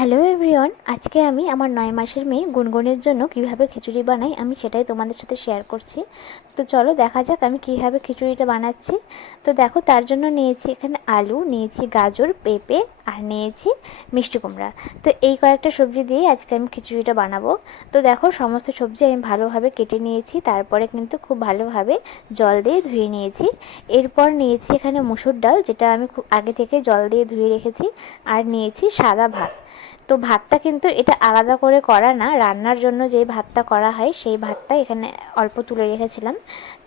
Hello everyone, আজকে আমি আমার 9 মাসের মেয়ে গুনগুনের জন্য কিভাবে খিচুড়ি বানাই আমি সেটাই তোমাদের সাথে শেয়ার করছি। তো চলো দেখা যাক আমি কিভাবে খিচুড়িটা বানাচ্ছি। তো দেখো, তার জন্য নিয়েছি এখানে আলু, নিয়েছি গাজর, পেঁপে আর নিয়েছি মিষ্টি কুমড়া। তো এই কয়েকটা সবজি দিয়ে আজকে আমি খিচুড়িটা বানাবো। তো দেখো, সমস্ত সবজি আমি ভালোভাবে কেটে নিয়েছি, তারপরে কিন্তু খুব ভালোভাবে জল দিয়ে ধুয়ে নিয়েছি। এরপর নিয়েছি এখানে মুসুর ডাল, যেটা আমি খুব আগে থেকে জল দিয়ে ধুয়ে রেখেছি। আর নিয়েছি সাদা ভাত। তো ভাতটা কিন্তু এটা আলাদা করে করা না, রান্নার জন্য যেই ভাতটা করা হয় সেই ভাতটা এখানে অল্প তুলে রেখেছিলাম।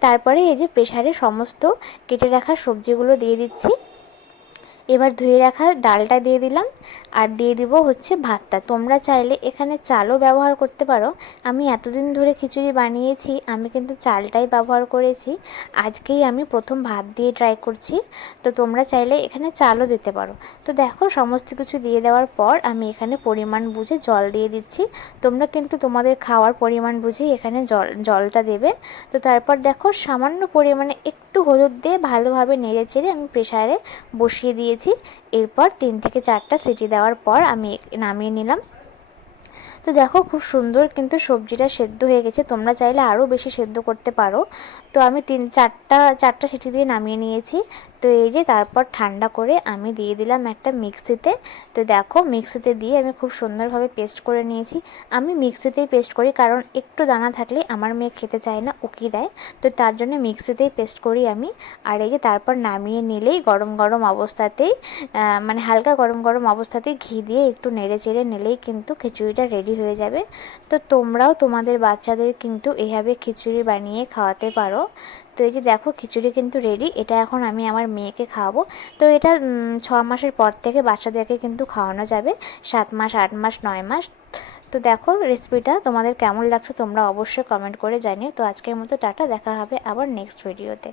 তারপরে এই যে প্রেসারে সমস্ত কেটে রাখা সবজিগুলো দিয়ে দিচ্ছি। এবার ধুয়ে রাখা ডালটা দিয়ে দিলাম, আর দিয়ে দিব হচ্ছে ভাতটা। তোমরা চাইলে এখানে চালও ব্যবহার করতে পারো। আমি এতদিন ধরে খিচুড়ি বানিয়েছি, আমি কিন্তু চালটাই ব্যবহার করেছি। আজকেই আমি প্রথম ভাত দিয়ে ট্রাই করছি। তো তোমরা চাইলে এখানে চালও দিতে পারো। তো দেখো, সমস্ত কিছু দিয়ে দেওয়ার পর আমি এখানে পরিমাণ বুঝে জল দিয়ে দিচ্ছি। তোমরা কিন্তু তোমাদের খাওয়ার পরিমাণ বুঝেই এখানে জলটা দেবে। তো তারপর দেখো, সামান্য পরিমাণে একটু হলুদ দিয়ে ভালোভাবে নেড়ে চেড়ে আমি প্রেসারে বসিয়ে দিয়েছি। এরপর 3 থেকে 4টা সিটি দেওয়ার পর আমি নামিয়ে নিলাম। তো দেখো, খুব সুন্দর কিন্তু সবজিটা সেদ্ধ হয়ে গেছে। তোমরা চাইলে আরও বেশি সেদ্ধ করতে পারো। তো আমি 4টা সিটি দিয়ে নামিয়ে নিয়েছি। তো এই যে তারপর ঠান্ডা করে আমি দিয়ে দিলাম একটা মিক্সিতে। তো দেখো, মিক্সিতে দিয়ে আমি খুব সুন্দরভাবে পেস্ট করে নিয়েছি। আমি মিক্সিতেই পেস্ট করি, কারণ একটু দানা থাকলে আমার মেয়ে খেতে চায় না, উকি দেয়। তো তার জন্য মিক্সিতেই পেস্ট করি আমি। আর এই যে তারপর নামিয়ে নিলেই গরম গরম অবস্থাতেই, মানে হালকা গরম গরম অবস্থাতেই ঘি দিয়ে একটু নেড়ে চেড়ে নিলেই কিন্তু খিচুড়িটা রেডি হয়ে যাবে। তো তোমরাও তোমাদের বাচ্চাদের কিন্তু এভাবে খিচুড়ি বানিয়ে খাওয়াতে পারো। তো এই যে দেখো, খিচুড়ি কিন্তু রেডি। এটা এখন আমি আমার মেয়েকে খাওয়াবো। তো এটা 6 মাসের পর থেকে বাচ্চাদেরকে কিন্তু খাওয়ানো যাবে, 7 মাস, 8 মাস, 9 মাস। তো দেখো, রেসিপিটা তোমাদের কেমন লাগছে তোমরা অবশ্যই কমেন্ট করে জানিও। তো আজকের মতো টাটা, দেখা হবে আবার নেক্সট ভিডিওতে।